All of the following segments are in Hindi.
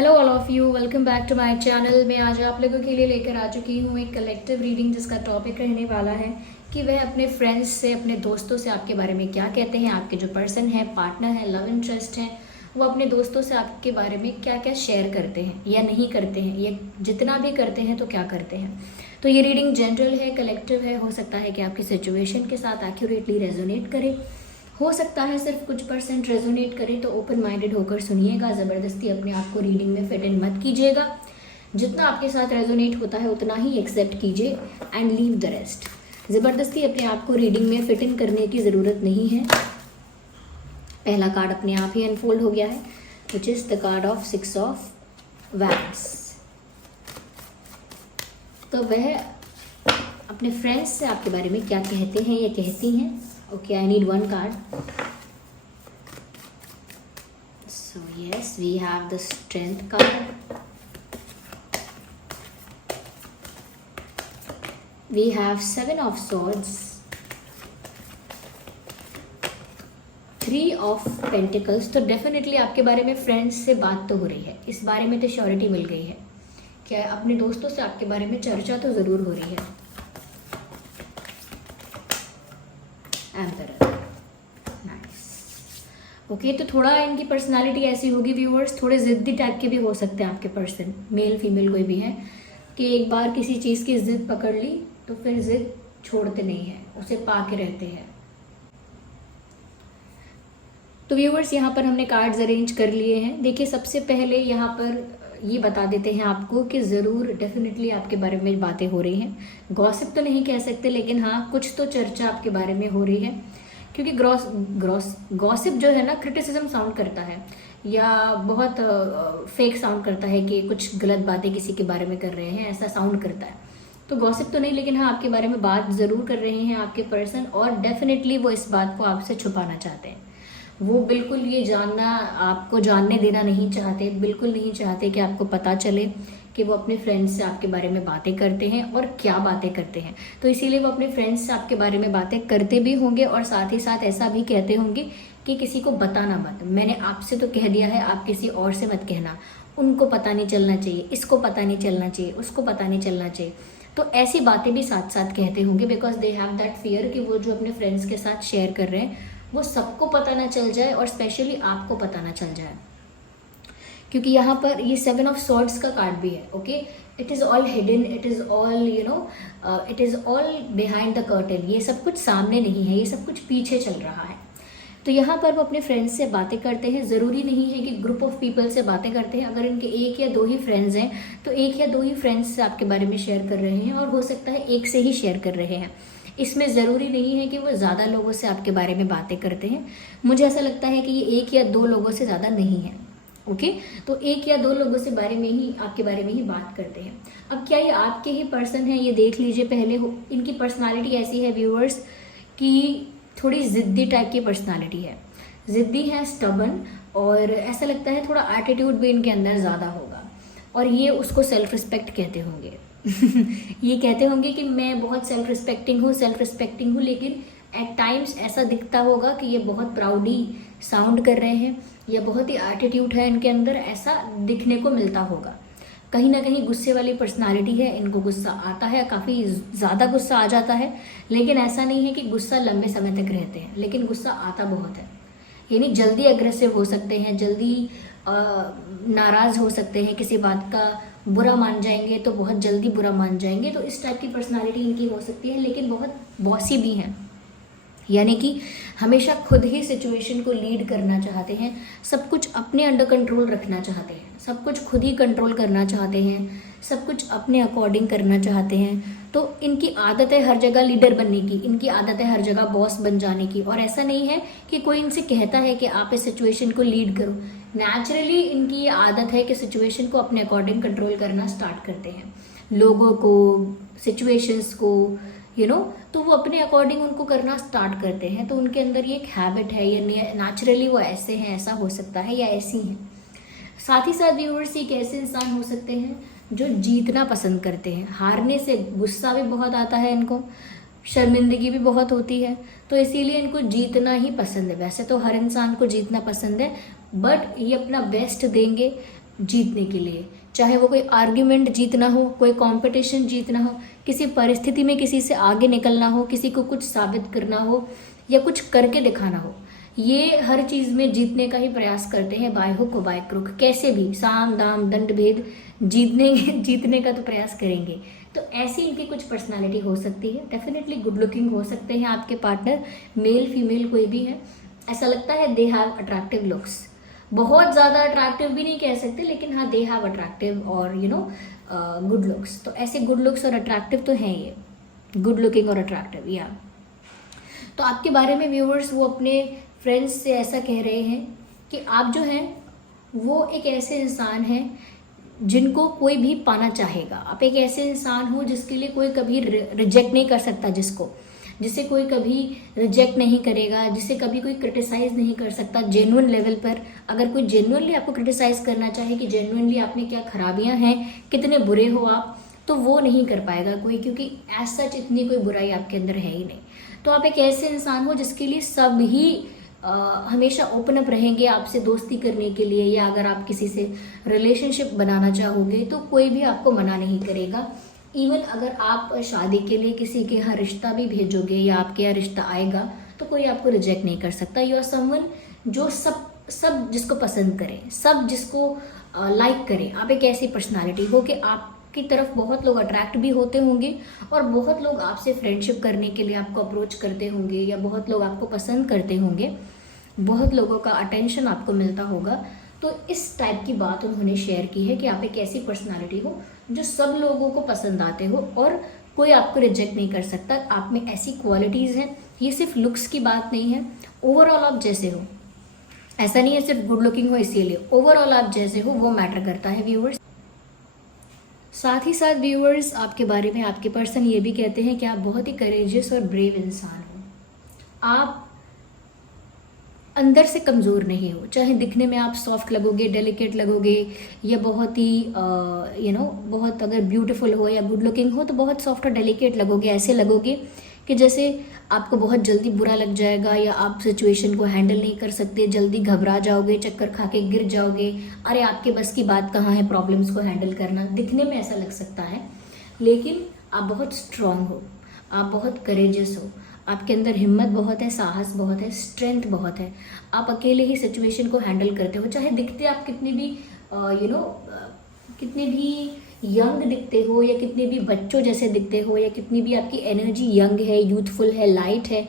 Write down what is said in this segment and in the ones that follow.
Hello all of you, welcome back to my channel. मैं आज आप लोगों के लिए लेकर आ चुकी हूँ एक कलेक्टिव रीडिंग जिसका टॉपिक रहने वाला है कि वह अपने फ्रेंड्स से, अपने दोस्तों से आपके बारे में क्या कहते हैं। आपके जो पर्सन है, पार्टनर है, लव इंटरेस्ट हैं, वो अपने दोस्तों से आपके बारे में क्या क्या शेयर करते हैं या नहीं करते हैं, या जितना भी करते हैं तो क्या करते हैं। तो ये रीडिंग जनरल है, कलेक्टिव है। हो सकता है कि आपकी सिचुएशन के साथ एक्यूरेटली रेजोनेट करे, हो सकता है सिर्फ कुछ परसेंट रेजोनेट करे। तो ओपन माइंडेड होकर सुनिएगा, ज़बरदस्ती अपने आप को रीडिंग में फिट इन मत कीजिएगा। जितना आपके साथ रेजोनेट होता है उतना ही एक्सेप्ट कीजिए एंड लीव द रेस्ट। ज़बरदस्ती अपने आप को रीडिंग में फिट इन करने की ज़रूरत नहीं है। पहला कार्ड अपने आप ही अनफोल्ड हो गया है, which is the card of 6 of wands. तो वह अपने फ्रेंड्स से आपके बारे में क्या कहते हैं या कहती हैं। Okay, I need one card. So yes, we have the Strength card. We have 7 of Swords. 3 of Pentacles. तो डेफिनेटली आपके बारे में फ्रेंड्स से बात तो हो रही है, इस बारे में तो श्योरिटी मिल गई है। क्या अपने दोस्तों से आपके बारे में चर्चा तो ज़रूर हो रही है। Emperor, nice. ओके, तो थोड़ा इनकी पर्सनालिटी ऐसी होगी व्यूअर्स, थोड़े ज़िद्दी टाइप के भी हो सकते हैं आपके पर्सन, मेल फीमेल कोई भी है, कि एक बार किसी चीज़ की ज़िद पकड़ ली तो फिर ज़िद छोड़ते नहीं हैं, उसे पाके रहते हैं। तो व्यूअर्स यहाँ पर हमने कार्ड्स अरेंज कर लिए हैं। देखिए, सबसे पहले यहाँ पर ये बता देते हैं आपको कि ज़रूर डेफिनेटली आपके बारे में बातें हो रही हैं। गॉसिप तो नहीं कह सकते, लेकिन हाँ कुछ तो चर्चा आपके बारे में हो रही है, क्योंकि गॉसिप जो है ना, क्रिटिसिज्म साउंड करता है या बहुत फेक साउंड करता है कि कुछ गलत बातें किसी के बारे में कर रहे हैं, ऐसा साउंड करता है। तो गॉसिप तो नहीं, लेकिन हाँ आपके बारे में बात ज़रूर कर रहे हैं आपके पर्सन, और डेफिनेटली वो इस बात को आपसे छुपाना चाहते हैं। वो बिल्कुल ये जानना, आपको जानने देना नहीं चाहते, बिल्कुल नहीं चाहते कि आपको पता चले कि वो अपने फ्रेंड्स से आपके बारे में बातें करते हैं और क्या बातें करते हैं। तो इसीलिए वो अपने फ्रेंड्स से आपके बारे में बातें करते भी होंगे और साथ ही साथ ऐसा भी कहते होंगे कि किसी को बताना मत, मैंने आपसे तो कह दिया है, आप किसी और से मत कहना, उनको पता नहीं चलना चाहिए, इसको पता नहीं चलना चाहिए, उसको पता नहीं चलना चाहिए। तो ऐसी बातें भी साथ साथ कहते होंगे, because they have that fear कि वो जो अपने फ्रेंड्स के साथ शेयर कर रहे हैं वो सबको पता ना चल जाए और स्पेशली आपको पता ना चल जाए। क्योंकि यहाँ पर ये 7 ऑफ सॉर्ड्स का कार्ड भी है। Okay, it is all hidden, it is all it is all behind the curtain. ये सब कुछ सामने नहीं है, ये सब कुछ पीछे चल रहा है। तो यहाँ पर वो अपने फ्रेंड्स से बातें करते हैं। ज़रूरी नहीं है कि ग्रुप ऑफ पीपल से बातें करते हैं। अगर इनके 1 या 2 ही फ्रेंड्स हैं तो 1 या 2 ही फ्रेंड्स से आपके बारे में शेयर कर रहे हैं, और हो सकता है 1 से ही शेयर कर रहे हैं। इसमें ज़रूरी नहीं है कि वो ज़्यादा लोगों से आपके बारे में बातें करते हैं। मुझे ऐसा लगता है कि ये 1 या 2 लोगों से ज़्यादा नहीं है। ओके, तो 1 या 2 लोगों से बारे में ही, आपके बारे में ही बात करते हैं। अब क्या ये आपके ही पर्सन है, ये देख लीजिए पहले। इनकी पर्सनालिटी ऐसी है व्यूअर्स कि थोड़ी ज़िद्दी टाइप की पर्सनालिटी है, ज़िद्दी है, स्टबन, और ऐसा लगता है थोड़ा एटीट्यूड भी इनके अंदर ज़्यादा होगा। और ये उसको सेल्फ रिस्पेक्ट कहते होंगे। ये कहते होंगे कि मैं बहुत सेल्फ रिस्पेक्टिंग हूँ, लेकिन एट टाइम्स ऐसा दिखता होगा कि ये बहुत प्राउडली साउंड कर रहे हैं या बहुत ही एटीट्यूड है इनके अंदर, ऐसा दिखने को मिलता होगा। कहीं ना कहीं गुस्से वाली पर्सनालिटी है, इनको गुस्सा आता है, काफ़ी ज़्यादा गुस्सा आ जाता है, लेकिन ऐसा नहीं है कि गुस्सा लंबे समय तक रहते हैं, लेकिन गुस्सा आता बहुत है। यानी जल्दी अग्रेसिव हो सकते हैं, जल्दी नाराज़ हो सकते हैं, किसी बात का बुरा मान जाएंगे तो बहुत जल्दी बुरा मान जाएंगे। तो इस टाइप की पर्सनालिटी इनकी हो सकती है, लेकिन बहुत बॉसी भी हैं, यानी कि हमेशा खुद ही सिचुएशन को लीड करना चाहते हैं, सब कुछ अपने अंडर कंट्रोल रखना चाहते हैं, सब कुछ खुद ही कंट्रोल करना चाहते हैं, सब कुछ अपने अकॉर्डिंग करना चाहते हैं। तो इनकी आदत है हर जगह लीडर बनने की, इनकी आदत है हर जगह बॉस बन जाने की। और ऐसा नहीं है कि कोई इनसे कहता है कि आप इस सिचुएशन को लीड करो, नेचुरली इनकी ये आदत है कि सिचुएशन को अपने अकॉर्डिंग कंट्रोल करना स्टार्ट करते हैं, लोगों को, सिचुएशंस को, तो वो अपने अकॉर्डिंग उनको करना स्टार्ट करते हैं। तो उनके अंदर ये एक हैबिट है, या नेचुरली वो ऐसे हैं, ऐसा हो सकता है, या ऐसी हैं। साथ ही साथ व्यूअर्स एक ऐसे इंसान हो सकते हैं जो जीतना पसंद करते हैं। हारने से गुस्सा भी बहुत आता है इनको, शर्मिंदगी भी बहुत होती है, तो इसीलिए इनको जीतना ही पसंद है। वैसे तो हर इंसान को जीतना पसंद है, बट ये अपना बेस्ट देंगे, जीतने के लिए, चाहे वो कोई आर्ग्यूमेंट जीतना हो, कोई कंपटीशन जीतना हो, किसी परिस्थिति में किसी से आगे निकलना हो, किसी को कुछ साबित करना हो या कुछ करके दिखाना हो, ये हर चीज़ में जीतने का ही प्रयास करते हैं, बाय हुक और बाय क्रुक, कैसे भी साम दाम दंड भेद जीतने का तो प्रयास करेंगे। तो ऐसी इनकी कुछ पर्सनालिटी हो सकती है। डेफिनेटली गुड लुकिंग हो सकते हैं आपके पार्टनर, मेल फीमेल कोई भी है। ऐसा लगता है दे हैव अट्रैक्टिव लुक्स, बहुत ज़्यादा अट्रैक्टिव भी नहीं कह सकते, लेकिन हाँ दे हैव अट्रैक्टिव और गुड लुक्स। तो ऐसे गुड लुक्स और अट्रैक्टिव तो हैं ये, गुड लुकिंग और अट्रैक्टिव या। तो आपके बारे में व्यूअर्स वो अपने फ्रेंड्स से ऐसा कह रहे हैं कि आप जो हैं वो एक ऐसे इंसान हैं जिनको कोई भी पाना चाहेगा। आप एक ऐसे इंसान हो जिसके लिए कोई कभी रिजेक्ट नहीं कर सकता, जिसे कोई कभी रिजेक्ट नहीं करेगा, जिसे कभी कोई क्रिटिसाइज नहीं कर सकता जेन्युइन लेवल पर। अगर कोई जेन्युइनली आपको क्रिटिसाइज करना चाहे कि जेन्युइनली आप में क्या खराबियां हैं, कितने बुरे हो आप, तो वो नहीं कर पाएगा कोई, क्योंकि एज सच इतनी कोई बुराई आपके अंदर है ही नहीं। तो आप एक ऐसे इंसान हो जिसके लिए सब ही हमेशा ओपन अप रहेंगे आपसे दोस्ती करने के लिए, या अगर आप किसी से रिलेशनशिप बनाना चाहोगे तो कोई भी आपको मना नहीं करेगा। इवन अगर आप शादी के लिए किसी के यहाँ रिश्ता भी भेजोगे या आपके यहाँ रिश्ता आएगा तो कोई आपको रिजेक्ट नहीं कर सकता। यू आर समवन जो सब जिसको पसंद करे, सब जिसको लाइक करे। आप एक ऐसी पर्सनालिटी हो कि आपकी तरफ बहुत लोग अट्रैक्ट भी होते होंगे और बहुत लोग आपसे फ्रेंडशिप करने के लिए आपको अप्रोच करते होंगे, या बहुत लोग आपको पसंद करते होंगे, बहुत लोगों का अटेंशन आपको मिलता होगा। तो इस टाइप की बात उन्होंने शेयर की है कि आप एक ऐसी पर्सनालिटी हो जो सब लोगों को पसंद आते हो और कोई आपको रिजेक्ट नहीं कर सकता। आप में ऐसी क्वालिटीज़ हैं, ये सिर्फ लुक्स की बात नहीं है, ओवरऑल आप जैसे हो, ऐसा नहीं है सिर्फ गुड लुकिंग हो इसीलिए, ओवरऑल आप जैसे हो वो मैटर करता है व्यूअर्स। साथ ही साथ व्यूअर्स आपके बारे में आपके पर्सन ये भी कहते हैं कि आप बहुत ही करेजियस और ब्रेव इंसान हो। आप अंदर से कमज़ोर नहीं हो, चाहे दिखने में आप सॉफ्ट लगोगे, डेलिकेट लगोगे, या बहुत ही बहुत अगर ब्यूटीफुल हो या गुड लुकिंग हो तो बहुत सॉफ्ट और डेलिकेट लगोगे। ऐसे लगोगे कि जैसे आपको बहुत जल्दी बुरा लग जाएगा या आप सिचुएशन को हैंडल नहीं कर सकते, जल्दी घबरा जाओगे, चक्कर खा के गिर जाओगे, अरे आपके बस की बात कहाँ है प्रॉब्लम्स को हैंडल करना। दिखने में ऐसा लग सकता है, लेकिन आप बहुत स्ट्रांग हो, आप बहुत करेजियस हो, आपके अंदर हिम्मत बहुत है, साहस बहुत है, स्ट्रेंथ बहुत है। आप अकेले ही सिचुएशन को हैंडल करते हो, चाहे दिखते आप कितने भी कितने भी यंग दिखते हो या कितने भी बच्चों जैसे दिखते हो, या कितनी भी आपकी एनर्जी यंग है, यूथफुल है, लाइट है,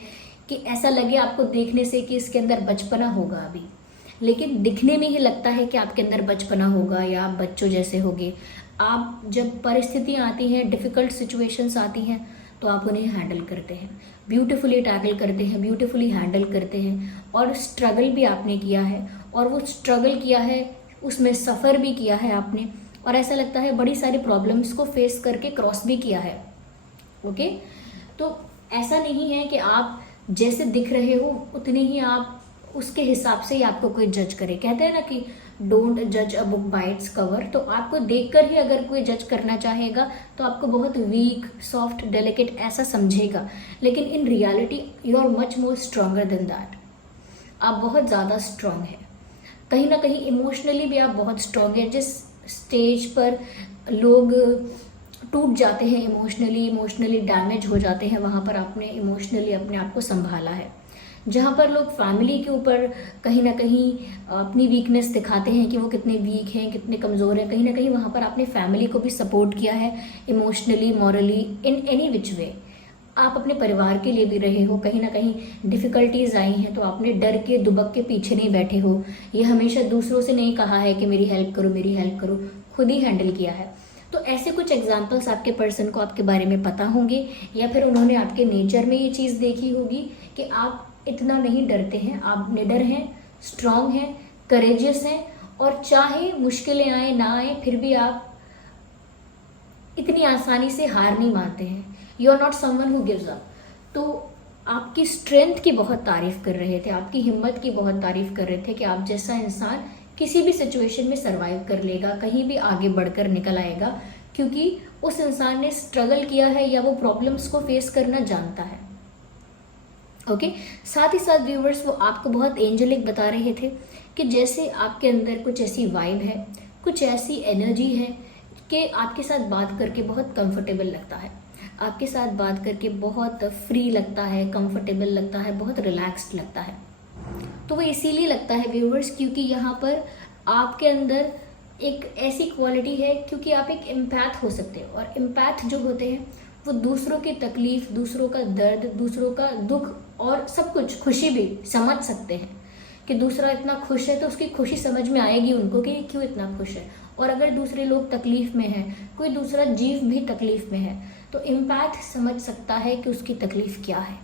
कि ऐसा लगे आपको देखने से कि इसके अंदर बचपना होगा अभी, लेकिन दिखने में ही लगता है कि आपके अंदर बचपना होगा या आप बच्चों जैसे होगे। आप जब परिस्थितियाँ आती हैं, डिफ़िकल्ट सिचुएशंस आती हैं, तो आप उन्हें हैंडल करते हैं, ब्यूटीफुली टैकल करते हैं, ब्यूटीफुली हैंडल करते हैं। और स्ट्रगल भी आपने किया है, और वो स्ट्रगल किया है उसमें सफ़र भी किया है आपने, और ऐसा लगता है बड़ी सारी प्रॉब्लम्स को फेस करके क्रॉस भी किया है। ओके, तो ऐसा नहीं है कि आप जैसे दिख रहे हो उतने ही आप उसके हिसाब से ही आपको कोई जज करे। कहते हैं ना कि डोंट जज a book by its cover. तो आपको देखकर ही अगर कोई जज करना चाहेगा तो आपको बहुत वीक, सॉफ्ट, डेलिकेट ऐसा समझेगा, लेकिन in reality you are much more stronger than that. आप बहुत ज़्यादा स्ट्रॉन्ग है, कहीं ना कहीं इमोशनली भी आप बहुत स्ट्रॉन्ग है। जिस स्टेज पर लोग टूट जाते हैं, इमोशनली डैमेज हो जाते हैं, वहाँ पर आपने इमोशनली अपने आप को संभाला है। जहाँ पर लोग फैमिली के ऊपर कहीं ना कहीं अपनी वीकनेस दिखाते हैं कि वो कितने वीक हैं, कितने कमज़ोर हैं, कहीं ना कहीं वहाँ पर आपने फैमिली को भी सपोर्ट किया है emotionally, morally, in any which way. आप अपने परिवार के लिए भी रहे हो, कहीं ना कहीं डिफ़िकल्टीज आई हैं तो आपने डर के दुबक के पीछे नहीं बैठे हो, ये हमेशा दूसरों से नहीं कहा है कि मेरी हेल्प करो मेरी हेल्प करो, खुद ही हैंडल किया है। तो ऐसे कुछ एग्जाम्पल्स आपके पर्सन को आपके बारे में पता होंगे, या फिर उन्होंने आपके नेचर में ये चीज़ देखी होगी कि आप इतना नहीं डरते हैं, आप निडर हैं, स्ट्रांग हैं, करेजियस हैं, और चाहे मुश्किलें आए ना आए फिर भी आप इतनी आसानी से हार नहीं मानते हैं। You are not someone who gives up. तो आपकी स्ट्रेंथ की बहुत तारीफ कर रहे थे, आपकी हिम्मत की बहुत तारीफ कर रहे थे कि आप जैसा इंसान किसी भी सिचुएशन में सरवाइव कर लेगा, कहीं भी आगे बढ़कर निकल आएगा, क्योंकि उस इंसान ने स्ट्रगल किया है या वो प्रॉब्लम्स को फेस करना जानता है। ओके, साथ ही साथ व्यूवर्स वो आपको बहुत एंजेलिक बता रहे थे कि जैसे आपके अंदर कुछ ऐसी वाइब है, कुछ ऐसी एनर्जी है कि आपके साथ बात करके बहुत कंफर्टेबल लगता है, आपके साथ बात करके बहुत फ्री लगता है, कंफर्टेबल लगता है, बहुत रिलैक्स्ड लगता है। तो वो इसीलिए लगता है व्यूअर्स क्योंकि यहाँ पर आपके अंदर एक ऐसी क्वालिटी है, क्योंकि आप एक एम्पैथ हो सकते हो, और एम्पैथ जो होते हैं वो दूसरों की तकलीफ, दूसरों का दर्द, दूसरों का दुख और सब कुछ, खुशी भी समझ सकते हैं कि दूसरा इतना खुश है तो उसकी खुशी समझ में आएगी उनको कि क्यों इतना खुश है। और अगर दूसरे लोग तकलीफ में हैं, कोई दूसरा जीव भी तकलीफ में है, तो एम्पैथ समझ सकता है कि उसकी तकलीफ क्या है,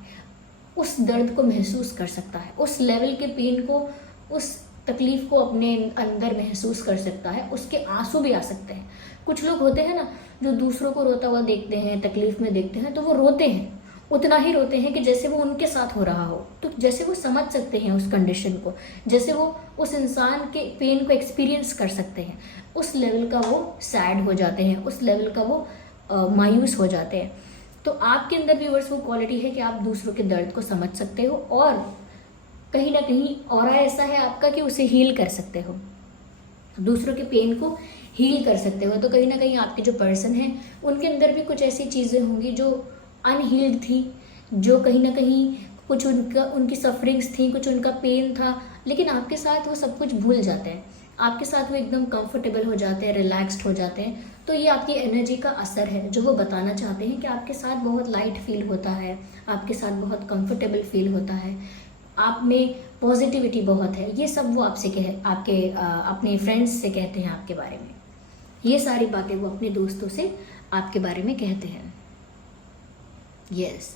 उस दर्द को महसूस कर सकता है, उस लेवल के पेन को, उस तकलीफ को अपने अंदर महसूस कर सकता है, उसके आंसू भी आ सकते हैं। कुछ लोग होते हैं ना जो दूसरों को रोता हुआ देखते हैं, तकलीफ में देखते हैं, तो वो रोते हैं, उतना ही रोते हैं कि जैसे वो उनके साथ हो रहा हो। तो जैसे वो समझ सकते हैं उस कंडीशन को, जैसे वो उस इंसान के पेन को एक्सपीरियंस कर सकते हैं, उस लेवल का वो सैड हो जाते हैं, उस लेवल का वो मायूस हो जाते हैं। तो आपके अंदर व्यूअर्स वो क्वालिटी है कि आप दूसरों के दर्द को समझ सकते हो, और कहीं ना कहीं ऑरा ऐसा है आपका कि उसे हील कर सकते हो, दूसरों के पेन को हील कर सकते हो। तो कहीं ना कहीं आपके जो पर्सन हैं उनके अंदर भी कुछ ऐसी चीज़ें होंगी जो अनहील्ड थी, जो कहीं ना कहीं कुछ उनकी सफरिंग्स थी, कुछ उनका पेन था, लेकिन आपके साथ वो सब कुछ भूल जाते हैं, आपके साथ वो एकदम कंफर्टेबल हो जाते हैं, रिलैक्स्ड हो जाते हैं। तो ये आपकी एनर्जी का असर है जो वो बताना चाहते हैं कि आपके साथ बहुत लाइट फील होता है, आपके साथ बहुत कंफर्टेबल फील होता है, आप में पॉजिटिविटी बहुत है। ये सब वो आपसे आपके अपने फ्रेंड्स से कहते हैं आपके बारे में, ये सारी बातें वो अपने दोस्तों से आपके बारे में कहते हैं। यस,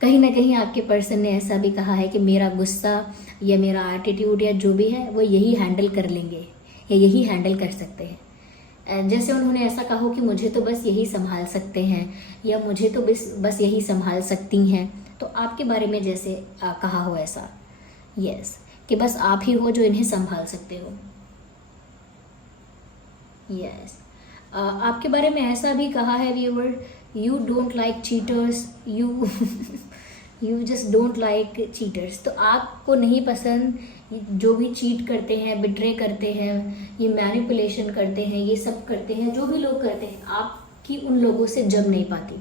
कहीं ना कहीं आपके पर्सन ने ऐसा भी कहा है कि मेरा गुस्सा या मेरा एटीट्यूड या जो भी है वो यही हैंडल कर लेंगे या यही हैंडल कर सकते हैं। जैसे उन्होंने ऐसा कहा हो कि मुझे तो बस यही संभाल सकते हैं या मुझे तो बस यही संभाल सकती हैं, तो आपके बारे में जैसे कहा हो ऐसा, यस, कि बस आप ही हो जो इन्हें संभाल सकते हो। यस, आपके बारे में ऐसा भी कहा है viewer, you don't like cheaters, you just don't like cheaters. तो आपको नहीं पसंद जो भी चीट करते हैं, बिट्रे करते हैं, ये मैनिपुलेशन करते हैं, ये सब करते हैं, जो भी लोग करते हैं, आपकी उन लोगों से जम नहीं पाती,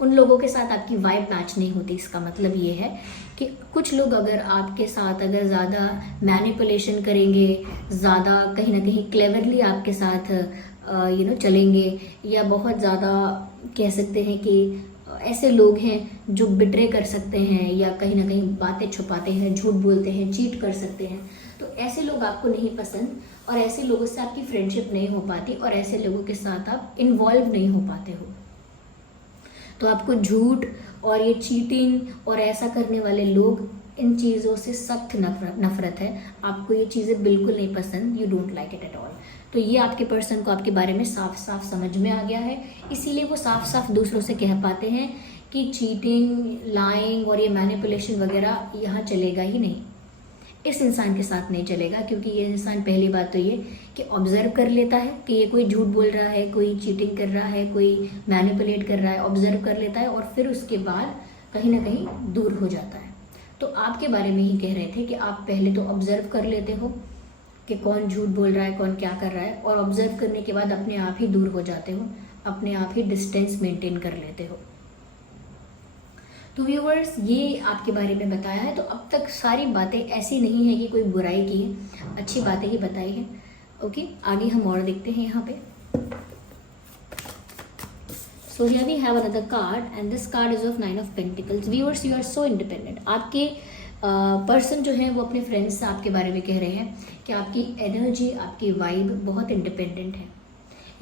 उन लोगों के साथ आपकी वाइब मैच नहीं होती। इसका मतलब ये है कि कुछ लोग अगर आपके साथ अगर ज़्यादा मैनिपुलेशन करेंगे, ज़्यादा कहीं ना कहीं क्लेवरली आपके साथ चलेंगे, या बहुत ज़्यादा कह सकते हैं कि ऐसे लोग हैं जो बिट्रे कर सकते हैं या कहीं ना कहीं बातें छुपाते हैं, झूठ बोलते हैं, चीट कर सकते हैं, तो ऐसे लोग आपको नहीं पसंद, और ऐसे लोगों से आपकी फ्रेंडशिप नहीं हो पाती, और ऐसे लोगों के साथ आप इन्वॉल्व नहीं हो पाते हो। तो आपको झूठ और ये चीटिंग और ऐसा करने वाले लोग, इन चीज़ों से सख्त नफरत है, आपको ये चीज़ें बिल्कुल नहीं पसंद, you don't like it at all. तो ये आपके पर्सन को आपके बारे में साफ साफ समझ में आ गया है, इसीलिए वो साफ साफ दूसरों से कह पाते हैं कि चीटिंग, लाइंग और ये मैनिपुलेशन वगैरह यहाँ चलेगा ही नहीं, इस इंसान के साथ नहीं चलेगा, क्योंकि ये इंसान, पहली बात तो ये कि ऑब्जर्व कर लेता है कि ये कोई झूठ बोल रहा है, कोई चीटिंग कर रहा है, कोई मैनिपुलेट कर रहा है, ऑब्जर्व कर लेता है और फिर उसके बाद कहीं ना कहीं दूर हो जाता है। तो आपके बारे में ही कह रहे थे कि आप पहले तो ऑब्जर्व कर लेते हो कि कौन झूठ बोल रहा है, कौन क्या कर रहा है, और ऑब्जर्व करने के बाद अपने आप ही दूर हो जाते हो, अपने आप ही डिस्टेंस मेंटेन कर लेते हो। तो व्यूअर्स, ये आपके बारे में बताया है। तो अब तक सारी बातें ऐसी नहीं है कि कोई बुराई की है, अच्छी बातें ही बताई हैं। ओके, आगे हम और देखते हैं यहाँ पे। So here we have another card and this card is of 9 of Pentacles. Viewers, you are so independent. आपके पर्सन जो है वो अपने फ्रेंड्स से आपके बारे में कह रहे हैं कि आपकी एनर्जी, आपकी वाइब बहुत इंडिपेंडेंट है।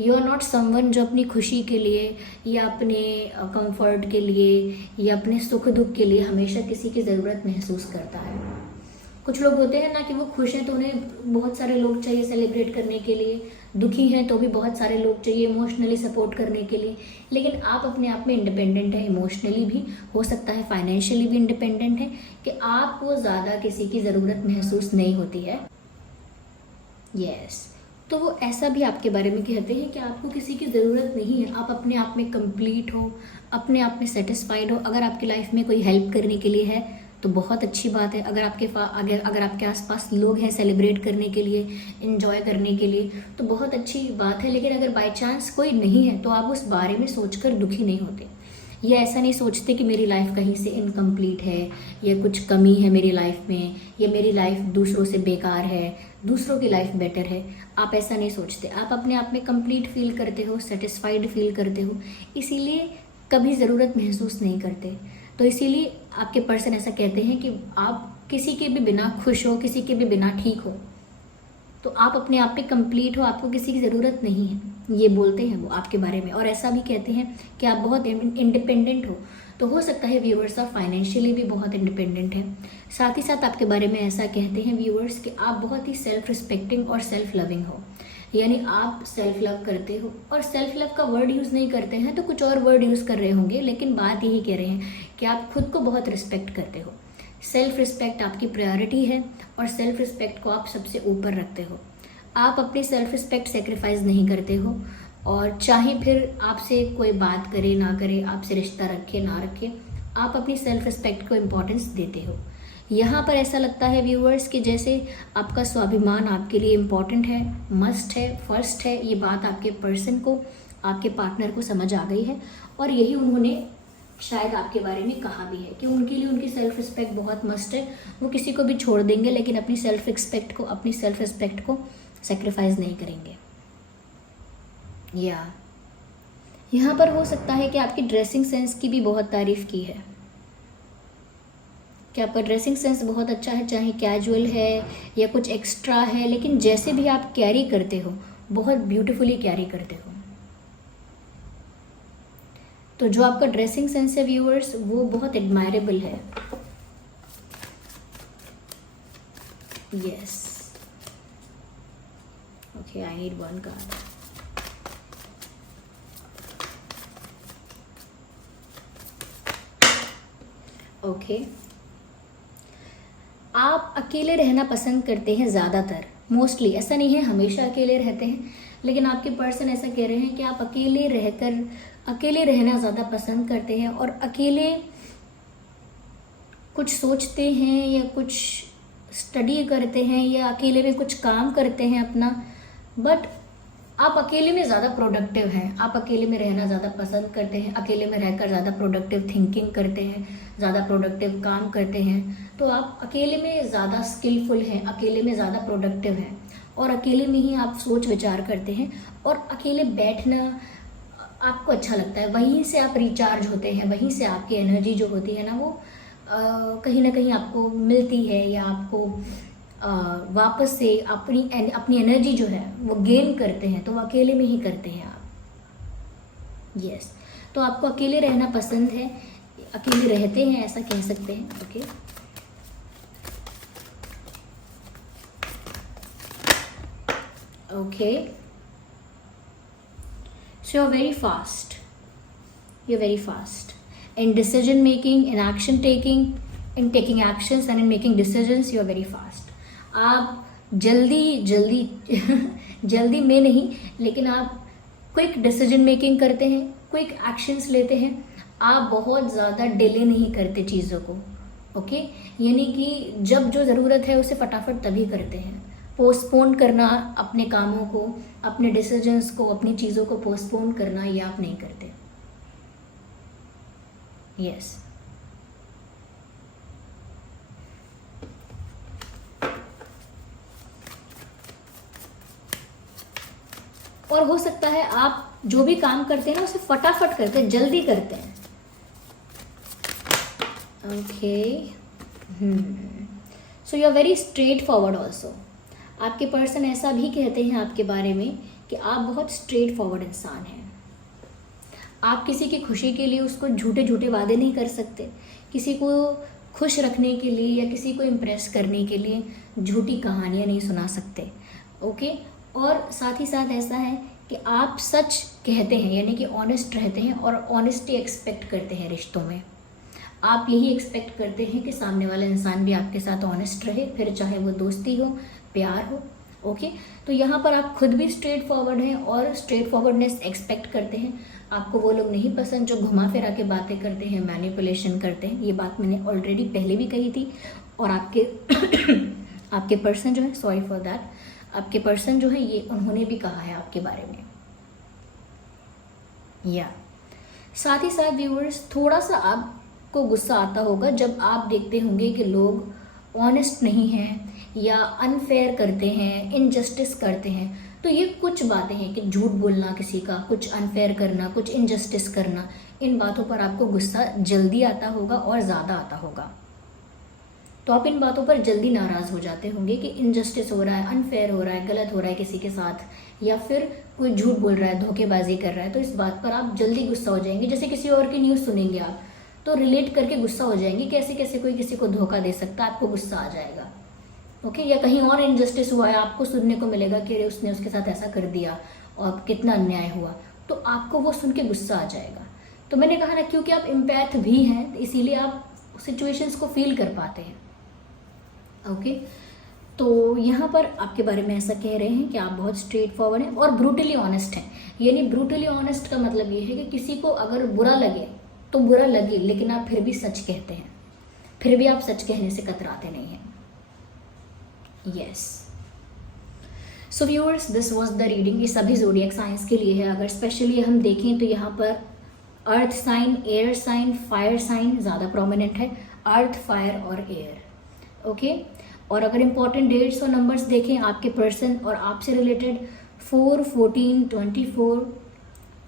यू आर नॉट समवन जो अपनी खुशी के लिए या अपने कंफर्ट के लिए या अपने सुख दुख के लिए हमेशा किसी की ज़रूरत महसूस करता है। कुछ लोग होते हैं ना कि वो खुश हैं तो उन्हें बहुत सारे लोग चाहिए सेलिब्रेट करने के लिए, दुखी हैं तो भी बहुत सारे लोग चाहिए इमोशनली सपोर्ट करने के लिए, लेकिन आप अपने आप में इंडिपेंडेंट है, इमोशनली भी हो सकता है, फाइनेंशियली भी इंडिपेंडेंट है, कि आपको ज़्यादा किसी की ज़रूरत महसूस नहीं होती है। यस, तो वो ऐसा भी आपके बारे में कहते हैं कि आपको किसी की ज़रूरत नहीं है, आप अपने आप में कंप्लीट हो, अपने आप में सेटिस्फाइड हो। अगर आपकी लाइफ में कोई हेल्प करने के लिए है तो बहुत अच्छी बात है। अगर आपके आसपास लोग हैं सेलिब्रेट करने के लिए, एंजॉय करने के लिए, तो बहुत अच्छी बात है। लेकिन अगर बाय चांस कोई नहीं है तो आप उस बारे में सोचकर दुखी नहीं होते, या ऐसा नहीं सोचते कि मेरी लाइफ कहीं से इनकम्प्लीट है या कुछ कमी है मेरी लाइफ में, या मेरी लाइफ दूसरों से बेकार है, दूसरों की लाइफ बेटर है। आप ऐसा नहीं सोचते, आप अपने आप में कंप्लीट फील करते हो, सेटिस्फाइड फील करते हो, इसीलिए कभी ज़रूरत महसूस नहीं करते। तो इसीलिए आपके पर्सन ऐसा कहते हैं कि आप किसी के भी बिना खुश हो, किसी के भी बिना ठीक हो, तो आप अपने आप पे कंप्लीट हो, आपको किसी की ज़रूरत नहीं है, ये बोलते हैं वो आपके बारे में। और ऐसा भी कहते हैं कि आप बहुत इंडिपेंडेंट हो। तो हो सकता है व्यूअर्स आप फाइनेंशियली भी बहुत इंडिपेंडेंट हैं। साथ ही साथ आपके बारे में ऐसा कहते हैं व्यूअर्स कि आप बहुत ही सेल्फ रिस्पेक्टिंग और सेल्फ लविंग हो, यानी आप सेल्फ लव करते हो। और सेल्फ लव का वर्ड यूज़ नहीं करते हैं तो कुछ और वर्ड यूज़ कर रहे होंगे, लेकिन बात यही कह रहे हैं कि आप खुद को बहुत रिस्पेक्ट करते हो। सेल्फ रिस्पेक्ट आपकी प्रायोरिटी है और सेल्फ रिस्पेक्ट को आप सबसे ऊपर रखते हो। आप अपनी सेल्फ रिस्पेक्ट सेक्रीफाइस नहीं करते हो, और चाहे फिर आपसे कोई बात करे ना करे, आपसे रिश्ता रखे ना रखे, आप अपनी सेल्फ रिस्पेक्ट को इम्पोर्टेंस देते हो। यहाँ पर ऐसा लगता है व्यूअर्स कि जैसे आपका स्वाभिमान आपके लिए इम्पॉर्टेंट है, मस्ट है, फर्स्ट है। ये बात आपके पर्सन को, आपके पार्टनर को समझ आ गई है, और यही उन्होंने शायद आपके बारे में कहा भी है कि उनके लिए उनकी सेल्फ रिस्पेक्ट बहुत मस्ट है। वो किसी को भी छोड़ देंगे लेकिन अपनी सेल्फ रिस्पेक्ट को सेक्रीफाइस नहीं करेंगे। या यहाँ पर हो सकता है कि आपकी ड्रेसिंग सेंस की भी बहुत तारीफ की है, कि आपका ड्रेसिंग सेंस बहुत अच्छा है, चाहे कैजुअल है या कुछ एक्स्ट्रा है, लेकिन जैसे भी आप कैरी करते हो बहुत ब्यूटीफुली कैरी करते हो। तो जो आपका ड्रेसिंग सेंस है व्यूअर्स, वो बहुत एडमायरेबल है। Yes, okay, I need one card. Okay, आप अकेले रहना पसंद करते हैं ज़्यादातर, मोस्टली, ऐसा नहीं है हमेशा अकेले रहते हैं, लेकिन आपके पर्सन ऐसा कह रहे हैं कि आप अकेले रहना ज़्यादा पसंद करते हैं, और अकेले कुछ सोचते हैं या कुछ स्टडी करते हैं या अकेले में कुछ काम करते हैं अपना, बट आप अकेले में ज़्यादा प्रोडक्टिव हैं। आप अकेले में रहना ज़्यादा पसंद करते हैं, अकेले में रहकर ज़्यादा प्रोडक्टिव थिंकिंग करते हैं, ज़्यादा प्रोडक्टिव काम करते हैं। तो आप अकेले में ज़्यादा स्किलफुल हैं, अकेले में ज़्यादा प्रोडक्टिव हैं, और अकेले में ही आप सोच विचार करते हैं, और अकेले बैठना आपको अच्छा लगता है। वहीं से आप रिचार्ज होते हैं, वहीं से आपकी एनर्जी जो होती है ना, वो कहीं ना कहीं आपको मिलती है, या आपको वापस से अपनी एनर्जी जो है वो गेन करते हैं, तो वो अकेले में ही करते हैं आप। यस, तो आपको अकेले रहना पसंद है, अकेले रहते हैं, ऐसा कह सकते हैं। Okay, okay, so you are very fast in decision making, in action taking, in taking actions and in making decisions, you are very fast. आप जल्दी में नहीं, लेकिन आप क्विक डिसीजन मेकिंग करते हैं, क्विक एक्शंस लेते हैं, आप बहुत ज़्यादा डिले नहीं करते चीज़ों को। ओके, यानी कि जब जो ज़रूरत है उसे फटाफट तभी करते हैं। पोस्टपोन करना अपने कामों को, अपने डिसीजंस को, अपनी चीज़ों को पोस्टपोन करना, ये आप नहीं करते। यस, और हो सकता है आप जो भी काम करते हैं ना उसे फटाफट करते हैं, जल्दी करते हैं। Okay, so you are very straight forward also. आपके पर्सन ऐसा भी कहते हैं आपके बारे में कि आप बहुत स्ट्रेट फॉरवर्ड इंसान हैं। आप किसी की खुशी के लिए उसको झूठे वादे नहीं कर सकते, किसी को खुश रखने के लिए या किसी को इम्प्रेस करने के लिए झूठी कहानियाँ नहीं सुना सकते। ओके, और साथ ही साथ ऐसा है कि आप सच कहते हैं, यानी कि ऑनेस्ट रहते हैं, और ऑनेस्टी एक्सपेक्ट करते हैं रिश्तों में। आप यही एक्सपेक्ट करते हैं कि सामने वाला इंसान भी आपके साथ ऑनेस्ट रहे, फिर चाहे वो दोस्ती हो, प्यार हो, ओके, तो यहाँ पर आप खुद भी स्ट्रेट फॉरवर्ड हैं और स्ट्रेट फॉरवर्डनेस एक्सपेक्ट करते हैं। आपको वो लोग नहीं पसंद जो घुमा फिरा के बातें करते हैं, मैनिपुलेशन करते हैं। ये बात मैंने ऑलरेडी पहले भी कही थी। और आपके आपके पर्सन जो है, सॉरी फॉर दैट, आपके पर्सन जो है ये उन्होंने भी कहा है आपके बारे में। या साथ ही साथ व्यूअर्स, थोड़ा सा आपको गुस्सा आता होगा जब आप देखते होंगे कि लोग ऑनेस्ट नहीं हैं या अनफेयर करते हैं, इनजस्टिस करते हैं। तो ये कुछ बातें हैं कि झूठ बोलना किसी का, कुछ अनफेयर करना, कुछ इनजस्टिस करना, इन बातों पर आपको गुस्सा जल्दी आता होगा और ज़्यादा आता होगा। तो आप इन बातों पर जल्दी नाराज़ हो जाते होंगे कि इनजस्टिस हो रहा है, अनफेयर हो रहा है, गलत हो रहा है किसी के साथ, या फिर कोई झूठ बोल रहा है, धोखेबाजी कर रहा है। तो इस बात पर आप जल्दी गुस्सा हो जाएंगे। जैसे किसी और की न्यूज़ सुनेंगे आप तो रिलेट करके गुस्सा हो जाएंगे, कैसे कैसे कोई किसी को धोखा दे सकता है, आपको गुस्सा आ जाएगा। ओके, या कहीं और इनजस्टिस हुआ है, आपको सुनने को मिलेगा कि उसने उसके साथ ऐसा कर दिया और कितना अन्याय हुआ, तो आपको वो सुन के गुस्सा आ जाएगा। तो मैंने कहा ना, क्योंकि आप एम्पैथ भी हैं इसीलिए आप सिचुएशंस को फील कर पाते हैं। ओके, तो यहाँ पर आपके बारे में ऐसा कह रहे हैं कि आप बहुत स्ट्रेट फॉरवर्ड हैं और ब्रूटली ऑनेस्ट हैं। यानी ब्रूटली ऑनेस्ट का मतलब ये है कि किसी को अगर बुरा लगे तो बुरा लगे, लेकिन आप फिर भी सच कहते हैं, फिर भी आप सच कहने से कतराते नहीं हैं। Yes, so viewers, this was the reading. ये सभी ज़ोडिएक साइंस के लिए है। अगर स्पेशली हम देखें तो यहाँ पर earth sign, air sign, fire sign ज़्यादा प्रोमिनेंट है, अर्थ, फायर और एयर। ओके, और अगर इम्पॉर्टेंट डेट्स और नंबर्स देखें आपके पर्सन और आपसे रिलेटेड, 4, 14, 24,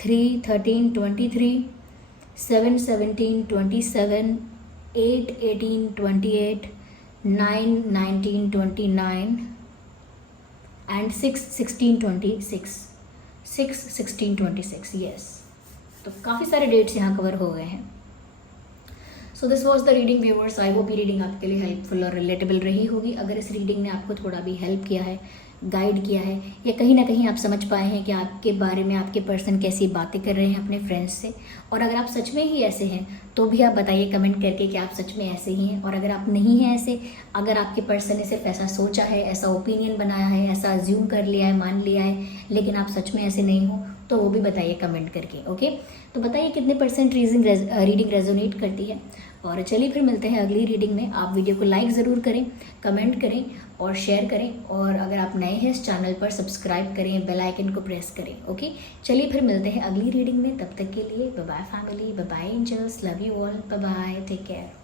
3, 13, 23, 7, 17, 27, 8, 18, 28, 9, 19, 29 and 6, 16, 26, 6, 16, 26। यस, तो काफ़ी सारे डेट्स यहाँ कवर हो गए हैं। So this was the reading viewers. I hope ये रीडिंग आपके लिए हेल्पफुल और रिलेटेबल रही होगी। अगर इस रीडिंग ने आपको थोड़ा भी हेल्प किया है, गाइड किया है, या कहीं ना कहीं आप समझ पाए हैं कि आपके बारे में आपके पर्सन कैसी बातें कर रहे हैं अपने फ्रेंड्स से, और अगर आप सच में ही ऐसे हैं तो भी आप बताइए कमेंट करके कि आप सच में ऐसे ही हैं। और अगर आप नहीं हैं ऐसे, अगर आपके पर्सन ने सिर्फ ऐसा सोचा है, ऐसा ओपिनियन बनाया है, ऐसा अज्यूम कर लिया है, मान लिया है, लेकिन आप सच में ऐसे नहीं हो, तो वो भी बताइए कमेंट करके। ओके, तो बताइए कितने % रीडिंग रेजोनेट करती है। और चलिए फिर मिलते हैं अगली रीडिंग में। आप वीडियो को लाइक ज़रूर करें, कमेंट करें और शेयर करें, और अगर आप नए हैं इस चैनल पर सब्सक्राइब करें, बेल आइकन को प्रेस करें। ओके, चलिए फिर मिलते हैं अगली रीडिंग में। तब तक के लिए bye bye family, bye bye angels, love you all, bye bye, take care.